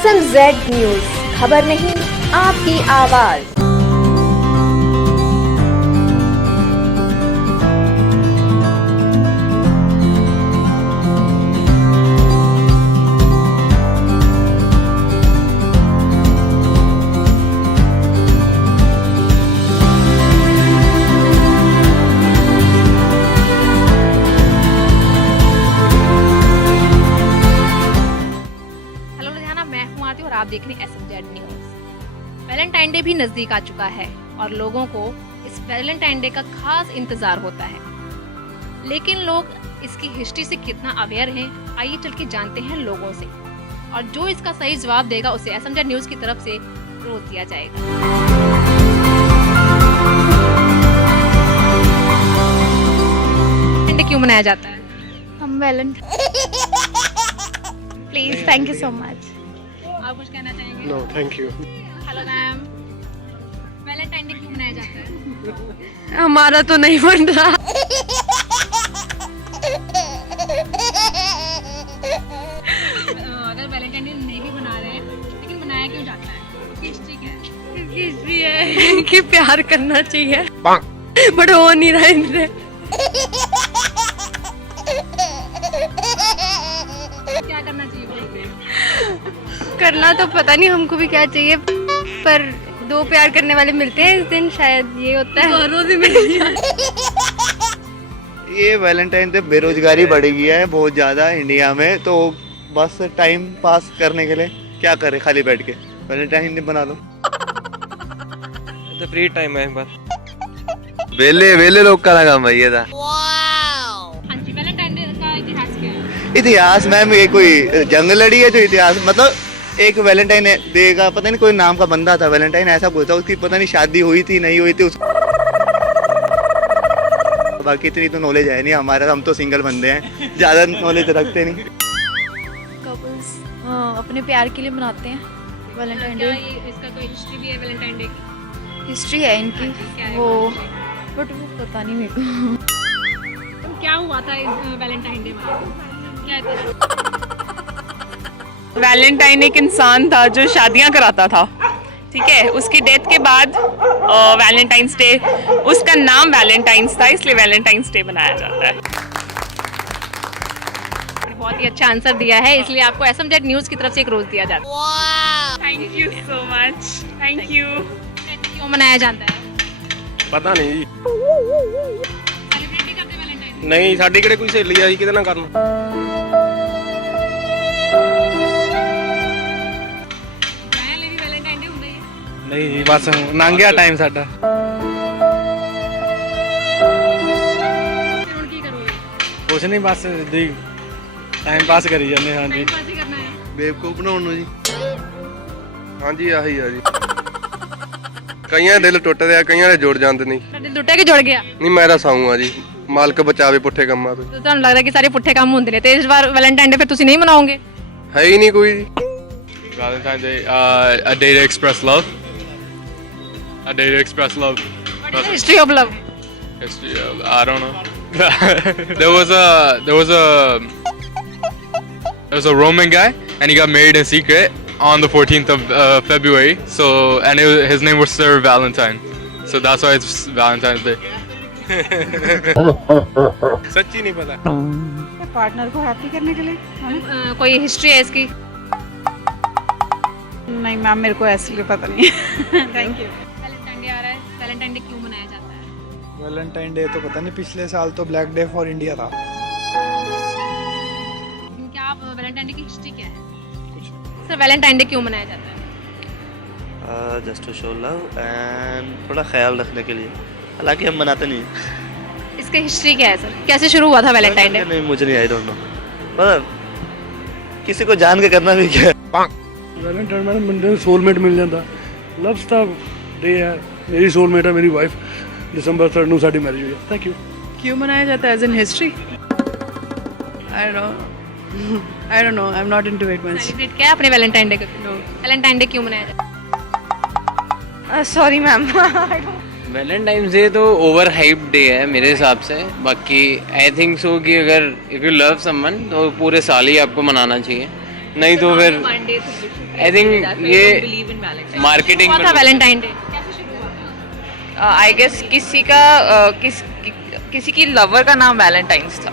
SMZ news, खबर नहीं आपकी आवाज। और आप देख रहे हैं SMZ न्यूज। वैलेंटाइन डे भी नजदीक आ चुका है और लोगों को इस वैलेंटाइन डे का खास इंतजार होता है, लेकिन लोग इसकी हिस्ट्री से कितना अवेयर हैं, आइए चल के जानते हैं लोगों से, और जो इसका सही जवाब देगा उसे SMZ न्यूज की तरफ से रोज दिया जाएगा। वैलेंटाइन डे क्यों मनाया जाता है? हम please, thank you so much. आप कुछ कहना चाहेंगे? No thank you. Hello ma'am, Valentine day क्यों मनाया जाता है? हमारा तो नहीं बन रहा। अगर वैलेंटाइन डे नहीं भी मना रहे हैं, लेकिन मनाया क्यों जाता है? उसकी हिस्ट्री क्या है? क्योंकि हिस्ट्री है कि प्यार करना चाहिए, बट हो नहीं रहा इनसे। क्या करना चाहिए? करना तो पता नहीं हमको भी क्या चाहिए, पर दो प्यार करने वाले मिलते हैं इस दिन, शायद ये होता है। रोज ही मिलती है। ये वैलेंटाइन डे बेरोजगारी बढ़ गई है बहुत ज़्यादा इंडिया में, तो बस टाइम पास करने के लिए क्या करे, खाली बैठ के वैलेंटाइन डे बना लो। तो फ्री टाइम है बस, वेले लोग का काम है ये था। हाँ जी, वैलेंटाइन डे का इतिहास क्या है? इतिहास मैम, ये कोई जंग लड़ी है जो इतिहास, मतलब एक वैलेंटाइन डे का पता नहीं कोई नाम का बंदा था, वैलेंटाइन ऐसा कोई था, उसकी पता नहीं शादी हुई थी नहीं हुई थी उस। बाकी इतनी तो नॉलेज है नहीं हमारा, हम तो सिंगल बंदे हैं, ज़्यादा नॉलेज रखते नहीं। कपल्स अपने प्यार के लिए मनाते हैं वैलेंटाइन क्या डे। ये इसका कोई हिस्ट्री भी है वैलेंटाइन डे की? हिस्ट्री है इनकी, क्या है वो वो? बट वो पता नहीं मेरे को। तो क्या हुआ था इस वैलेंटाइन डे में? क्या इतिहास? वैलेंटाइन एक इंसान था जो शादियां कराता था, ठीक है। उसकी डेथ के बाद वैलेंटाइंस डे, उसका नाम वैलेंटाइंस था, इसलिए वैलेंटाइंस डे बनाया जाता है। बहुत ही अच्छा आंसर दिया है, इसलिए आपको SMZ न्यूज की तरफ से एक रोज दिया जाता है। Thank you so much, thank you. क्यों मनाया जाता है? ਪਤਾ ਨਹੀਂ ਜੀ। सेलिब्रेट नहीं करते वैलेंटाइन? ਨਹੀਂ ਸਾਡੀ ਕਿਹੜੇ ਕੋਈ ਸਹੇਲੀ ਆ ਜੀ ਕਿਹਦੇ ਨਾਲ ਕਰਨਾ। ਨਇਆ ਲਈ ਵੀ ਵੈਲੈਂਟਾਈਨ ਡੇ ਹੁੰਦਾ ਹੀ ਹੈ। ਨਹੀਂ ਜੀ ਬਸ ਲੰਘ ਗਿਆ ਟਾਈਮ ਸਾਡਾ। ਫਿਰ ਹੁਣ ਕੀ ਕਰੋਗੇ? ਕੁਛ ਨਹੀਂ ਬਸ ਦੀ ਟਾਈਮ ਪਾਸ ਕਰੀ ਜਾਂਦੇ ਹਾਂ ਜੀ। ਟਾਈਮ ਪਾਸ ਹੀ ਕਰਨਾ ਹੈ। ਬੇਵਕੂਫ ਬਣਾਉਣ ਨੂੰ ਜੀ। ਹਾਂਜੀ ਆਹੀ ਆ ਜੀ। ਕਈਆਂ ਦੇ ਦਿਲ ਟੁੱਟਦੇ ਆ, ਕਈਆਂ ਦੇ ਜੁੜ ਜਾਂਦੇ ਨਹੀਂ। ਤੁਹਾਡਾ ਦਿਲ ਟੁੱਟਿਆ ਕਿ ਜੁੜ ਗਿਆ? ਨਹੀਂ ਮੈਂ ਤਾਂ ਸਾਊਂ ਆ ਜੀ, ਮਾਲਕ ਬਚਾਵੇ ਪੁੱਠੇ ਕੰਮਾਂ ਤੋਂ। ਤਾਂ ਤੁਹਾਨੂੰ ਲੱਗਦਾ ਕਿ ਸਾਰੇ ਪੁੱਠੇ ਕੰਮ ਹੁੰਦੇ ਨੇ, ਤੇ ਇਸ ਵਾਰ ਵੈਲੈਂਟਾਈਨ ਡੇ ਫਿਰ ਤੁਸੀਂ ਨਹੀਂ ਮਨਾਓਗੇ? ਹੈ ਹੀ ਨਹੀਂ ਕੋਈ ਜੀ। Valentine's Day, a day to express love. A day to express love. What is the history of love? History of, I don't know. there was a Roman guy, and he got married in secret on the 14th of February. So, and his name was Sir Valentine. So that's why it's Valentine's Day. ਸੱਚੀ ਨਹੀਂ ਪਤਾ। Partner को happy करने के लिए। कोई history है इसकी? नहीं मैम, मेरे को ऐसे पता नहीं है। Thank you. वैलेंटाइन डे आ रहा है, वैलेंटाइन डे क्यों मनाया जाता है? वैलेंटाइन डे तो पता नहीं, पिछले साल तो ब्लैक डे फॉर इंडिया था। क्या आप वैलेंटाइन डे की हिस्ट्री क्या है? सर वैलेंटाइन डे क्यों मनाया जाता है? Just to show love and थोड़ा ख्याल रखने के लिए, हालांकि हम मनाते नहीं। इसकी हिस्ट्री क्या है सर? कैसे शुरू हुआ था वैलेंटाइन डे? नहीं मुझे नहीं, आई डोंट नो, पर किसी को जान के करना भी क्या है। वैलेंटाइन मैडम बंदे ਨੂੰ सोलमेट मिल ਜਾਂਦਾ। लव्स ਦਾ डे है, मेरी सोलमेट है मेरी वाइफ, दिसंबर 3 ਨੂੰ ਸਾਡੀ मैरिज हुई है। Thank you. क्यों मनाया जाता है as in history? I don't know, I am not into it much. Celebrate किया आपने वैलेंटाइन डे को? वैलेंटाइन डे क्यों मनाया जाता है? Sorry ma'am. वैलेंटाइंस डे तो ओवर हाइप डे है मेरे हिसाब से। बाकी आई थिंक सो कि अगर इफ़ यू लव समवन तो पूरे साल ही आपको मनाना चाहिए, नहीं तो फिर आई थिंक ये मार्केटिंग हुआ था वैलेंटाइन डे, कैसे शुरू हुआ था? आई गेस किसी की लवर का नाम वैलेंटाइंस था,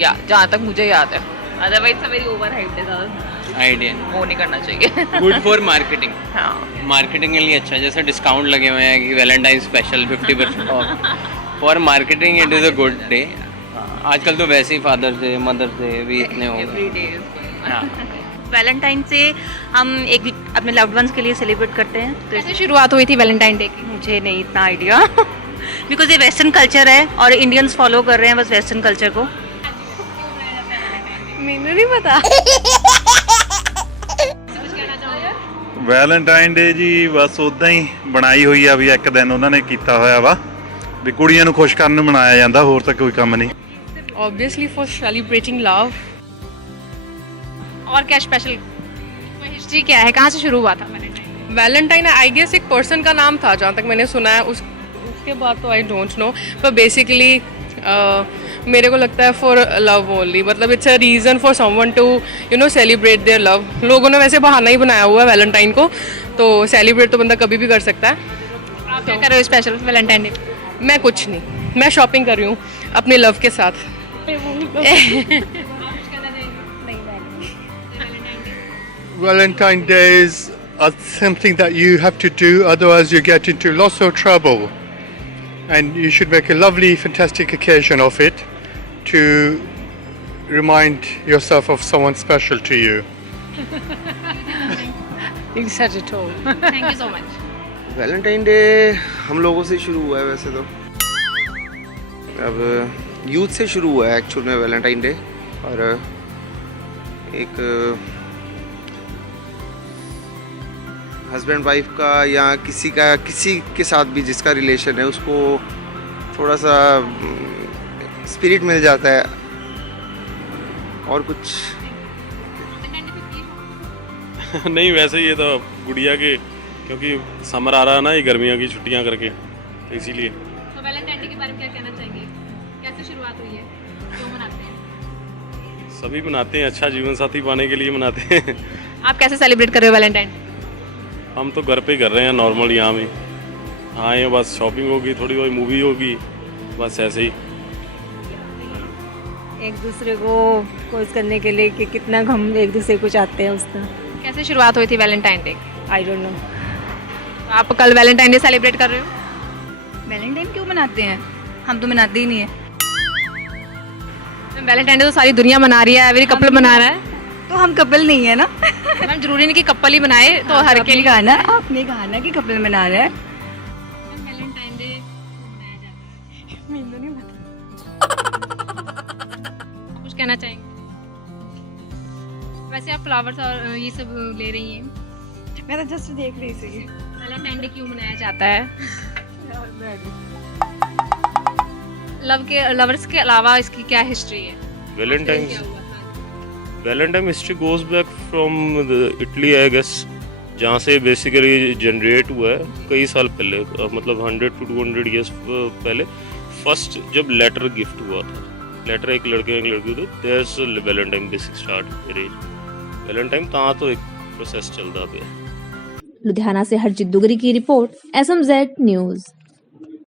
या जहाँ तक मुझे याद है। अदरवाइज वेरी ओवर हाइप्ड है, ज़्यादा आइडिया वो नहीं करना चाहिए। Good for marketing. हाँ, मार्केटिंग के लिए अच्छा है, जैसे डिस्काउंट लगे हुए हैं कि Valentine special 50% of. For marketing it is a good day. आजकल तो वैसे ही फादर्स डे, मदर्स डे भी इतने हो एवरी गए। डे। हाँ, वैलेंटाइन से हम एक अपने लव्ड वंस के लिए सेलिब्रेट करते हैं, तो कैसे शुरुआत हुई थी वैलेंटाइन डे की? मुझे नहीं इतना आइडिया बिकॉज ये वेस्टर्न कल्चर है और इंडियंस फॉलो कर रहे हैं बस वेस्टर्न कल्चर को। मैंने नहीं पता। ਵੈਲੈਂਟਾਈਨ ਡੇ ਜੀ ਬਸ ਉਦਾਂ ਹੀ ਬਣਾਈ ਹੋਈ ਆ ਵੀ ਇੱਕ ਦਿਨ ਉਹਨਾਂ ਨੇ ਕੀਤਾ ਹੋਇਆ ਵਾ ਵੀ ਕੁੜੀਆਂ ਨੂੰ ਖੁਸ਼ ਕਰਨ ਨੂੰ ਮਨਾਇਆ ਜਾਂਦਾ, ਹੋਰ ਤਾਂ ਕੋਈ ਕੰਮ ਨਹੀਂ। Obviously for celebrating love. और क्या स्पेशल, कोई हिस्ट्री क्या है, कहाँ से शुरू हुआ था वैलेंटाइन? वैलेंटाइन आई गेस एक पर्सन का नाम था जहाँ तक मैंने सुना है, उसके बाद तो आई डोंट नो, पर बेसिकली मेरे को लगता है फॉर लव ओनली, मतलब it's a reason for someone to celebrate their love. लोगों ने वैसे बहाना ही बनाया हुआ है वैलेंटाइन को, तो सेलिब्रेट तो बंदा कभी भी कर सकता है। आप क्या कर रहे हो स्पेशल वैलेंटाइन डे? मैं कुछ नहीं, मैं शॉपिंग कर रही हूँ अपने लव के साथ। Valentine Day is something that you have to do, otherwise you get into lots of trouble. And you should make a lovely, fantastic occasion of it to remind yourself of someone special to you. Thank you so much. Valentine day हम लोगों से शुरू हुआ है वैसे तो, अब youth से शुरू हुआ है एक्चुअल में वैलेंटाइन डे। और एक हस्बैंड वाइफ का या किसी के साथ भी जिसका रिलेशन है उसको थोड़ा सा स्पिरिट मिल जाता है और कुछ नहीं, वैसे ये तो गुड़िया के, क्योंकि समर आ रहा है ना, ये गर्मियों की छुट्टियां करके, तो इसीलिए। तो वैलेंटाइन डे के बारे में क्या कहना चाहेंगे, कैसे शुरुआत हुई है, क्यों मनाते हैं? सभी मनाते हैं, अच्छा जीवन साथी पाने के लिए मनाते हैं। आप कैसे सेलिब्रेट कर रहे हो वैलेंटाइन? हम तो घर पे कर रहे हैं नॉर्मल यहाँ में। हाँ, ये बस शॉपिंग होगी, थोड़ी बहुत मूवी होगी, बस ऐसे ही। एक दूसरे को खुश करने के लिए कि कितना हम एक दूसरे को चाहते हैं उसका। कैसे शुरुआत हुई थी Valentine day? I don't no. तो आप कल वैलेंटाइन डे सेलिब्रेट कर रहे हो? वैलेंटाइन क्यों मनाते हैं, हम तो मनाते ही नहीं है। वैलेंटाइन डे तो सारी दुनिया मना रही है, एवरी कपल मना रहा है। तो हम कपल नहीं है ना। मैम जरूरी नहीं कि कपल ही बनाए, तो हर के लिए कहा ना, आपने कहा ना कि कपल मना रहा है। वैलेंटाइन डे मनाया जाता है, मैंने नहीं पता। कुछ कहना चाहेंगे? वैसे आप फ्लावर्स और ये सब ले रही हैं, मैं तो जस्ट देख रही थी। वैलेंटाइन डे क्यों मनाया जाता है? लवर्स के अलावा इसकी क्या हिस्ट्री है? Valentine history goes back from Italy I guess, जहाँ से बेसिकली जनरेट हुआ है कई साल पहले, मतलब 100 to 200 ईयर्स पहले। फर्स्ट जब लेटर गिफ्ट हुआ था, लेटर एक लड़के एक लड़की को, there's Valentine basic start Valentine ता तो एक प्रोसेस चलता पे। लुधियाना से हरजीत दुगरी की रिपोर्ट, SMZ न्यूज।